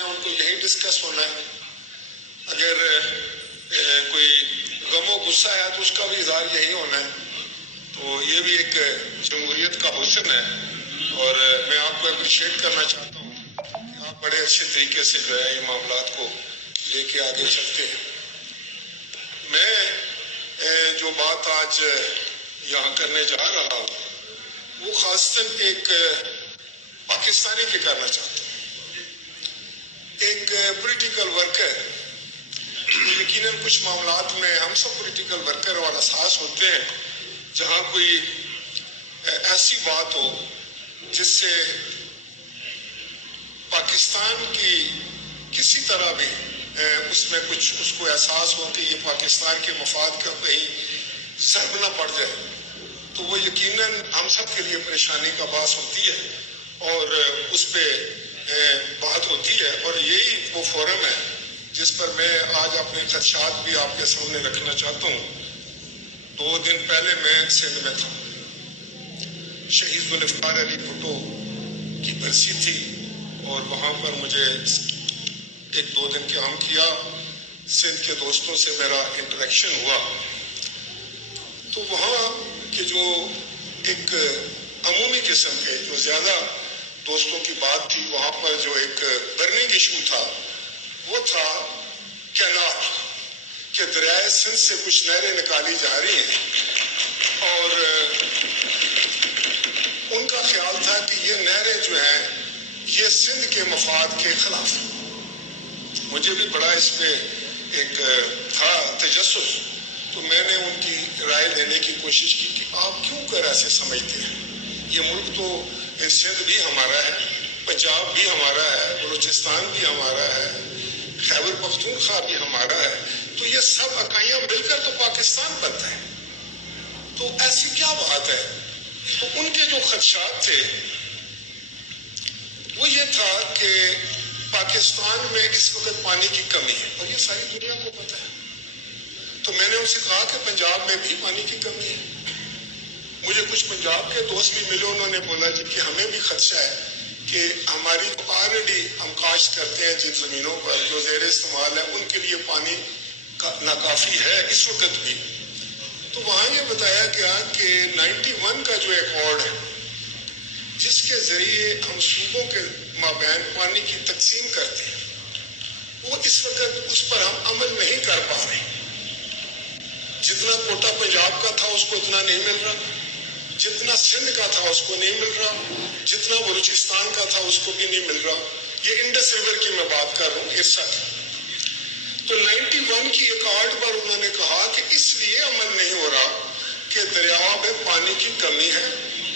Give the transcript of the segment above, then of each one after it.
ان کو یہی ڈسکس ہونا ہے. اگر کوئی غم و غصہ ہے تو اس کا بھی اظہار یہی ہونا ہے. تو یہ بھی ایک جمہوریت کا حسن ہے اور میں آپ کو اپریشیٹ کرنا چاہتا ہوں کہ آپ بڑے اچھے طریقے سے جو ہے یہ معاملات کو لے کے آگے چلتے ہیں. میں جو بات آج یہاں کرنے جا رہا ہوں وہ خاصتاً ایک پاکستانی کے کرنا چاہتا ہوں. ایک پولیٹیکل ورکر، یقیناً کچھ معاملات میں ہم سب پولیٹیکل ورکر اور احساس ہوتے ہیں جہاں کوئی ایسی بات ہو جس سے پاکستان کی کسی طرح بھی اس میں کچھ اس کو احساس ہو کہ یہ پاکستان کے مفاد کا کہیں ضرب نہ پڑ جائے، تو وہ یقیناً ہم سب کے لیے پریشانی کا باعث ہوتی ہے اور اس پہ بات ہوتی ہے. اور یہی وہ فورم ہے جس پر میں آج اپنے خدشات بھی آپ کے سامنے رکھنا چاہتا ہوں. 2 دن پہلے میں سندھ میں تھا، شہید ذوالفقار علی بھٹو کی برسی تھی اور وہاں پر مجھے 1-2 دن قیام کیا. سندھ کے دوستوں سے میرا انٹریکشن ہوا تو وہاں کے جو ایک عمومی قسم کے جو زیادہ دوستوں کی بات تھی، وہاں پر جو ایک برننگ ایشو تھا وہ تھا کینال، کہ دریائے سندھ سے کچھ نہریں نکالی جا رہی ہیں اور ان کا خیال تھا کہ یہ نہریں جو ہیں یہ سندھ کے مفاد کے خلاف. مجھے بھی بڑا اس پہ ایک تھا تجسس، تو میں نے ان کی رائے لینے کی کوشش کی کہ آپ کیوں کر ایسے سمجھتے ہیں. یہ ملک تو سندھ بھی ہمارا ہے، پنجاب بھی ہمارا ہے، بلوچستان بھی ہمارا ہے، خیبر پختونخوا بھی ہمارا ہے، تو یہ سب اکائیاں مل کر تو پاکستان بنتا ہے. تو ایسی کیا بات ہے؟ تو ان کے جو خدشات تھے وہ یہ تھا کہ پاکستان میں اس وقت پانی کی کمی ہے اور یہ ساری دنیا کو پتہ ہے. تو میں نے ان سے کہا کہ پنجاب میں بھی پانی کی کمی ہے. مجھے کچھ پنجاب کے دوست بھی ملے، انہوں نے بولا جی کہ ہمیں بھی خدشہ ہے کہ ہماری جو آلریڈی ہم کاشت کرتے ہیں جن زمینوں پر جو زیر استعمال ہے ان کے لیے پانی ناکافی ہے اس وقت بھی. تو وہاں یہ بتایا گیا کہ 91 کا جو ایکارڈ ہے جس کے ذریعے ہم صوبوں کے مابین پانی کی تقسیم کرتے ہیں، وہ اس وقت اس پر ہم عمل نہیں کر پا رہے. جتنا کوٹا پنجاب کا تھا اس کو اتنا نہیں مل رہا، جتنا سندھ کا تھا اس کو نہیں مل رہا، جتنا بلوچستان کا تھا اس کو بھی نہیں مل رہا. یہ انڈس ریور کی میں بات کر رہا ہوں، ارسا کی. تو 91 کی ایکارڈ پر انہوں نے کہا کہ اس لیے عمل نہیں ہو رہا کہ دریاؤں میں پانی کی کمی ہے،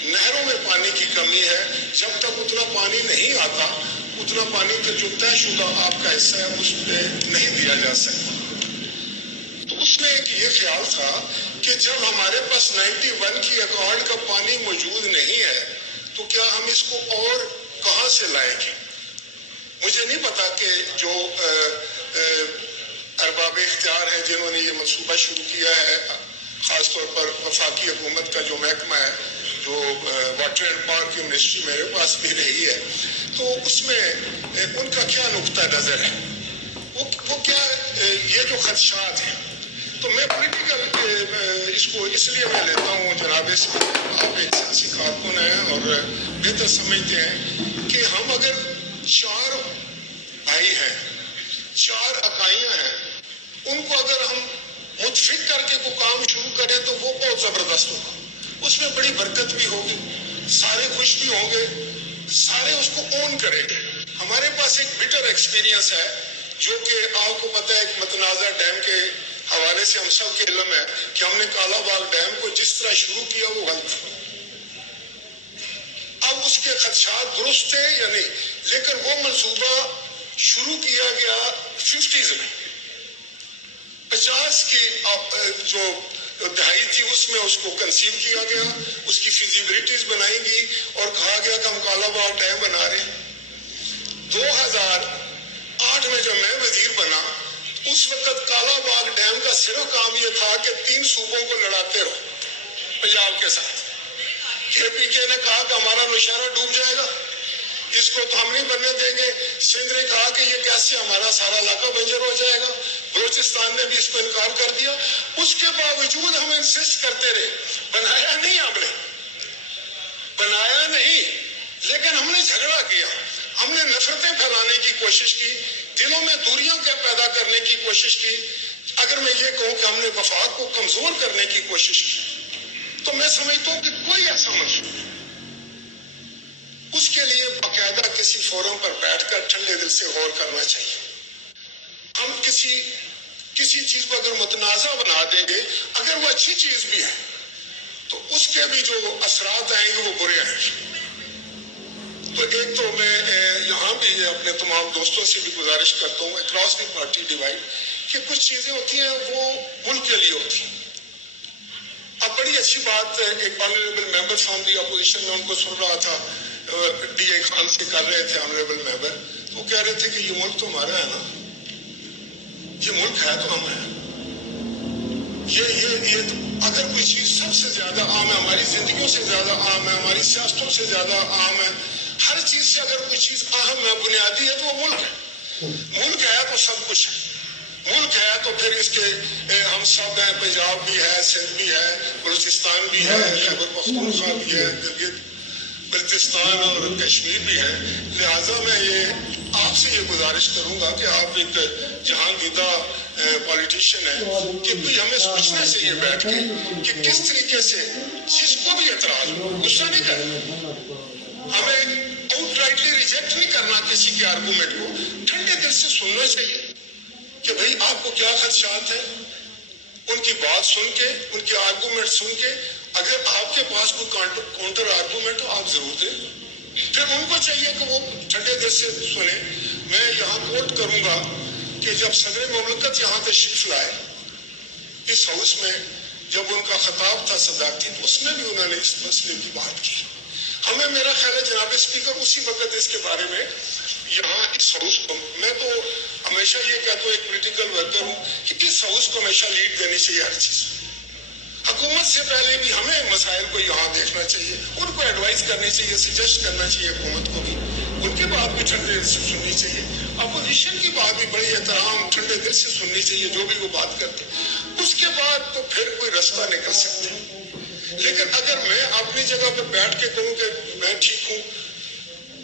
نہروں میں پانی کی کمی ہے. جب تک اتنا پانی نہیں آتا اتنا پانی کا جو طے شدہ آپ کا حصہ ہے اس پہ نہیں دیا جا سکتا. تو اس میں ایک یہ خیال تھا کہ جب ہمارے پاس 91 کی ایکارڈ کا پانی موجود نہیں ہے تو کیا ہم اس کو اور کہاں سے لائیں گے. مجھے نہیں پتا کہ جو ارباب اختیار ہیں جنہوں نے یہ منصوبہ شروع کیا ہے، خاص طور پر وفاقی حکومت کا جو محکمہ ہے، جو واٹر اینڈ پاور کی منسٹری میرے پاس بھی رہی ہے، تو اس میں ان کا کیا نقطہ نظر ہے، وہ کیا یہ جو خدشات ہیں. تو میں پولیٹیکل اس کو اس لیے میں لیتا ہوں جناب، اس میں آپ ایک سیاسی کارکن ہیں اور بہتر سمجھتے ہیں کہ ہم اگر 4 بھائی ہیں، 4 اکائیاں ہیں، ان کو اگر ہم متفق کر کے کوئی کام شروع کریں تو وہ بہت زبردست ہوگا. اس میں بڑی برکت بھی ہوگی، سارے خوش بھی ہوں گے، سارے اس کو اون کریں گے. ہمارے پاس ایک بیٹر ایکسپیرینس ہے جو کہ آپ کو پتہ ہے ایک متنازع ڈیم کے حوالے سے ہم سب کے علم ہے کہ ہم نے کالا باغ ڈیم کو جس طرح شروع کیا وہ غلط تھا. اب اس کے خدشات درست تھے یا نہیں، لیکن وہ منصوبہ شروع کیا گیا 50s میں، 50 کی جو دہائی تھی اس میں اس کو کنسیو کیا گیا، اس کی فیزیبلٹیز بنائی گئی اور کہا گیا کہ ہم کالا باغ ڈیم بنا رہے ہیں. 2008 میں جب میں وزیر بنا اس وقت کالا باغ ڈیم کا صرف کام یہ تھا کہ 3 صوبوں کو لڑاتے رہو پنجاب کے ساتھ. KPK نے کہا کہ ہمارا نوشہرہ ڈوب جائے گا، اس کو تو ہم نہیں بننے دیں گے. سندھ نے کہا کہ یہ کیسے ہمارا سارا علاقہ بنجر ہو جائے گا. بلوچستان نے بھی اس کو انکار کر دیا. اس کے باوجود ہم انسسٹ کرتے رہے. بنایا نہیں ہم نے، بنایا نہیں، لیکن ہم نے جھگڑا کیا. ہم نے نفرتیں پھیلانے کی کوشش کی، دلوں میں دوریاں پیدا کرنے کی کوشش کی. اگر میں یہ کہوں کہ ہم نے وفاق کو کمزور کرنے کی کوشش کی، تو میں سمجھتا ہوں کہ کوئی ایسا منصوبہ اس کے لیے باقاعدہ کسی فورم پر بیٹھ کر ٹھنڈے دل سے غور کرنا چاہیے. ہم کسی چیز کو اگر متنازع بنا دیں گے، اگر وہ اچھی چیز بھی ہے تو اس کے بھی جو اثرات آئیں گے وہ برے آئیں گے. تو ایک تو میں یہاں بھی اپنے تمام دوستوں سے بھی گزارش کرتا ہوں اکراس دی پارٹی ڈیوائڈ، کہ کچھ چیزیں ہوتی ہیں وہ ملک کے لیے ہوتی ہیں. اب بڑی اچھی بات ایک honourable member from the opposition میں ان کو سن رہا تھا، ڈی اے خان سے کر رہے تھے آنریبل ممبر، تو وہ کہہ رہے تھے کہ یہ ملک تو ہمارا ہے نا، یہ ملک ہے تو ہم ہیں. یہ اگر کوئی چیز سب سے زیادہ عام ہے، ہماری زندگیوں سے زیادہ عام ہے، ہماری سیاستوں سے زیادہ عام ہے، ہر چیز سے اگر کوئی چیز اہم ہے، بنیادی ہے، تو وہ ملک ہے. ملک ہے تو سب کچھ ہے. ملک ہے تو پھر اس کے ہم سب ہیں، پنجاب بھی ہے، سندھ بھی ہے، بلوچستان بھی ہے، خیبر پختونخوا بھی ہے، گلگت بلتستان اور کشمیر بھی ہے. لہٰذا میں آپ سے یہ گزارش کروں گا کہ آپ ایک جہاں دیدہ پولیٹیشین ہیں کہ کوئی ہمیں سوچنا چاہیے بیٹھ کے کہ کس طریقے سے جس کو بھی اعتراض ہو، غصہ نہیں کرنا، ہمیں آؤٹ رائٹلی ریجیکٹ نہیں کرنا کسی کے آرگومنٹ کو، ٹھنڈے دل سے سننا چاہیے کہ بھئی آپ کو کیا خدشات ہیں. ان کی بات سن کے، ان کے آرگومنٹ سن کے، اگر آپ کے پاس کوئی کاؤنٹر آرگومنٹ ہو آپ ضرور دیں. پھر ان کو چاہیے کہ وہ ٹھنڈے دل سے سنیں. میں یہاں کوٹ کروں گا کہ جب صدر مملکت یہاں تشریف لائے اس ہاؤس میں، جب ان کا خطاب تھا صدارتی، تو اس میں بھی انہوں نے اس مسئلے کی بات کی. ہمیں میرا خیال ہے جناب اسپیکر اسی وقت اس کے بارے میں یہاں اس ہاؤس کو، میں تو ہمیشہ یہ کہتا ہوں ایک پولیٹیکل ورکر ہوں کہ اس ہاؤس کو ہمیشہ لیڈ دینی چاہیے ہر چیز. حکومت سے پہلے بھی ہمیں مسائل کو یہاں دیکھنا چاہیے، ان کو ایڈوائز کرنی چاہیے، سجیسٹ کرنا چاہیے حکومت کو بھی، ان کی بات بھی ٹھنڈے دل سے سننی چاہیے. اپوزیشن کی بات بھی بڑی احترام ٹھنڈے دل سے سننی چاہیے جو بھی وہ بات کرتے. اس کے بعد تو پھر کوئی رستہ نکل سکتے ہیں. لیکن اگر میں اپنی جگہ پہ بیٹھ کے کہوں کہ میں ٹھیک ہوں،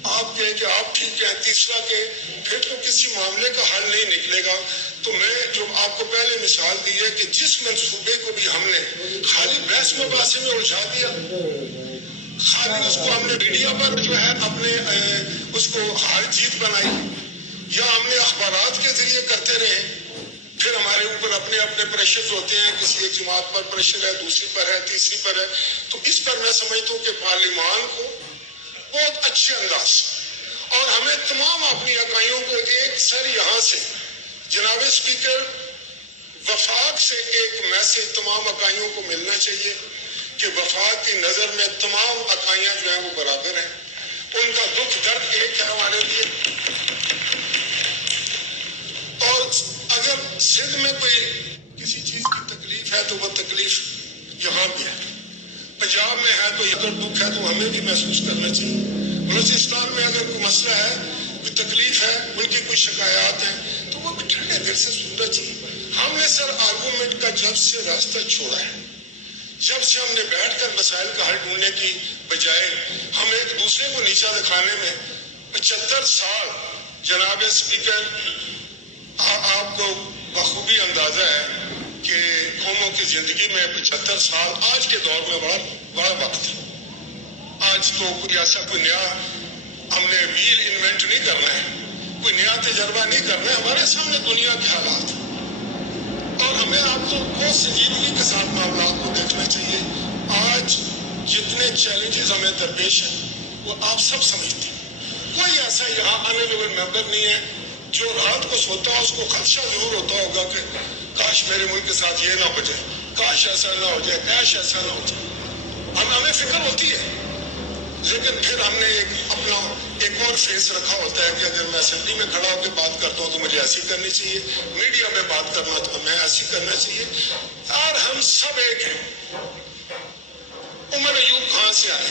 آپ کہیں کہ آپ ٹھیک ہیں، تیسرا کہ پھر تو کسی معاملے کا حل نہیں نکلے گا. تو میں جو آپ کو پہلے مثال دی ہے کہ جس منصوبے کو بھی ہم نے خالی بحث مباحثے میں الجھا دیا، خالی اس کو ہم نے میڈیا پر جو ہے اپنے اس کو ہار جیت بنائی، یا ہم نے اخبارات کے ذریعے کرتے رہے، پھر ہمارے اوپر اپنے اپنے پریشرز ہوتے ہیں، کسی ایک جماعت پر پریشر ہے، دوسری پر ہے، تیسری پر ہے. تو اس پر میں سمجھتا ہوں کہ پارلیمان کو بہت اچھے انداز اور ہمیں تمام اپنی اکائیوں کو ایک سر یہاں سے جناب اسپیکر وفاق سے ایک میسج تمام اکائیوں کو ملنا چاہیے کہ وفاق کی نظر میں تمام اکائیاں جو ہیں وہ برابر ہیں، ان کا دکھ درد ایک ہے ہمارے لیے. اور اگر سندھ میں کوئی کسی چیز کی تکلیف ہے تو وہ تکلیف یہاں بھی ہے، پنجاب میں ہے تو اگر دکھ ہے تو ہمیں بھی محسوس کرنا چاہیے. بلوچستان میں اگر کوئی مسئلہ ہے، کوئی تکلیف ہے، ان کی کوئی شکایات ہیں تو وہ بھی ٹھنڈے دل سے سننا چاہیے. ہم نے سر آرگومنٹ کا جب سے راستہ چھوڑا ہے، جب سے ہم نے بیٹھ کر مسائل کا حل ڈھونڈنے کی بجائے ہم ایک دوسرے کو نیچا دکھانے میں 75 سال جناب اسپیکر، آپ کو بخوبی اندازہ ہے کہ قوموں کی زندگی میں 75 سال آج کے دور میں بڑا وقت ہے. آج تو کوئی ایسا کوئی نیا ہم نے ویل انوینٹ نہیں کرنا ہے، کوئی نیا تجربہ نہیں کرنا ہے. ہمارے سامنے دنیا کے حالات ہیں اور ہمیں آپ کو بہت سنجیدگی کے ساتھ معاملات کو دیکھنا چاہیے. آج جتنے چیلنجز ہمیں درپیش ہیں وہ آپ سب سمجھتے ہیں. کوئی ایسا یہاں آنریبل ممبر نہیں ہے جو رات کو سوتا ہے اس کو خدشہ ضرور ہوتا ہوگا کہ کاش میرے ملک کے ساتھ یہ نہ ہو جائے، کاش ایسا نہ ہو جائے، کاش ایسا نہ ہو جائے. ہمیں فکر ہوتی ہے، لیکن پھر ہم نے ایک اور فیس رکھا ہوتا ہے کہ اگر میں اسمبلی میں کھڑا ہو کے بات کرتا ہوں تو مجھے ایسی کرنی چاہیے، میڈیا میں بات کرنا تو میں ایسی کرنا چاہیے. اور ہم سب ایک ہیں. عمر ایوب کہاں سے آئے؟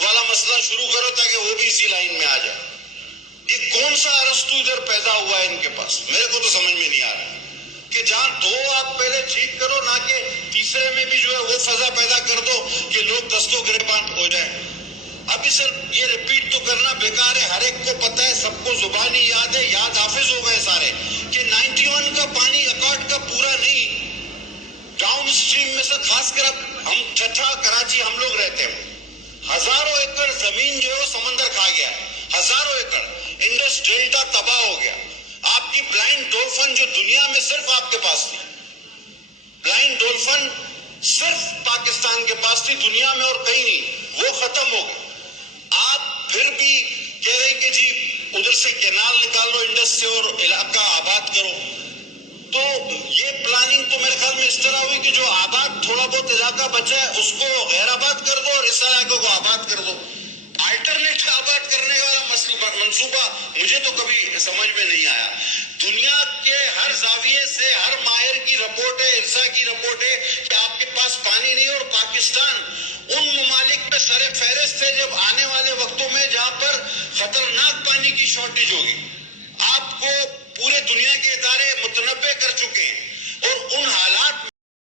والا مسئلہ شروع کرو تاکہ وہ بھی اسی لائن میں آ جائے. یہ کون سا ارسطو ادھر پیدا ہوا ہے ان کے پاس؟ میرے کو تو سمجھ میں نہیں آ رہا کہ جہاں 2 آپ پہلے ٹھیک کرو, نہ کہ تیسرے میں بھی جو ہے وہ فضا پیدا کر دو کہ لوگ دستوں گریباں ہو جائیں. ابھی سر یہ ریپیٹ تو کرنا بیکار ہے, ہر ایک کو پتا ہے, سب کو زبانی یاد ہے, یاد حافظ ہو گئے سارے کہ 91 کا پانی اکاٹ کا پورا نہیں, ڈاؤن اسٹریم میں سے خاص کر ہم ٹھٹھا کراچی ہم لوگ رہتے ہیں, ہزاروں ایکڑ زمین جو ہے وہ سمندر کھا گیا, ہزاروں ایکڑ انڈس ڈیلٹا تباہ ہو گیا. آپ کی بلائنڈ ڈولفن جو دنیا میں صرف آپ کے پاس تھی, بلائنڈ ڈولفن صرف پاکستان کے پاس تھی, دنیا میں اور کہیں نہیں, وہ ختم ہو گئی. آپ پھر بھی کہہ رہے ہیں کہ جی ادھر سے کینال نکال لو انڈس سے اور علاقہ آباد کرو. تو یہ پلاننگ تو میرے خیال میں اس طرح ہوئی کہ جو آباد تھوڑا بہت علاقہ بچا ہے اس کو غیر آباد کر دو اور اس علاقے کو آباد کر دو. آلٹرنیٹ آباد کرنے والا منصوبہ مجھے تو کبھی سمجھ میں نہیں آیا. دنیا کے ہر زاویے سے ہر ماہر کی رپورٹ ہے, ارسا کی رپورٹ ہے کہ آپ کے پاس پانی نہیں, اور پاکستان ان ممالک پہ سر فہرست ہے جب آنے والے وقتوں میں جہاں پر خطرناک پانی کی شارٹیج ہوگی. آپ کو پورے دنیا کے ادارے متنبع کر چکے ہیں, اور ان حالات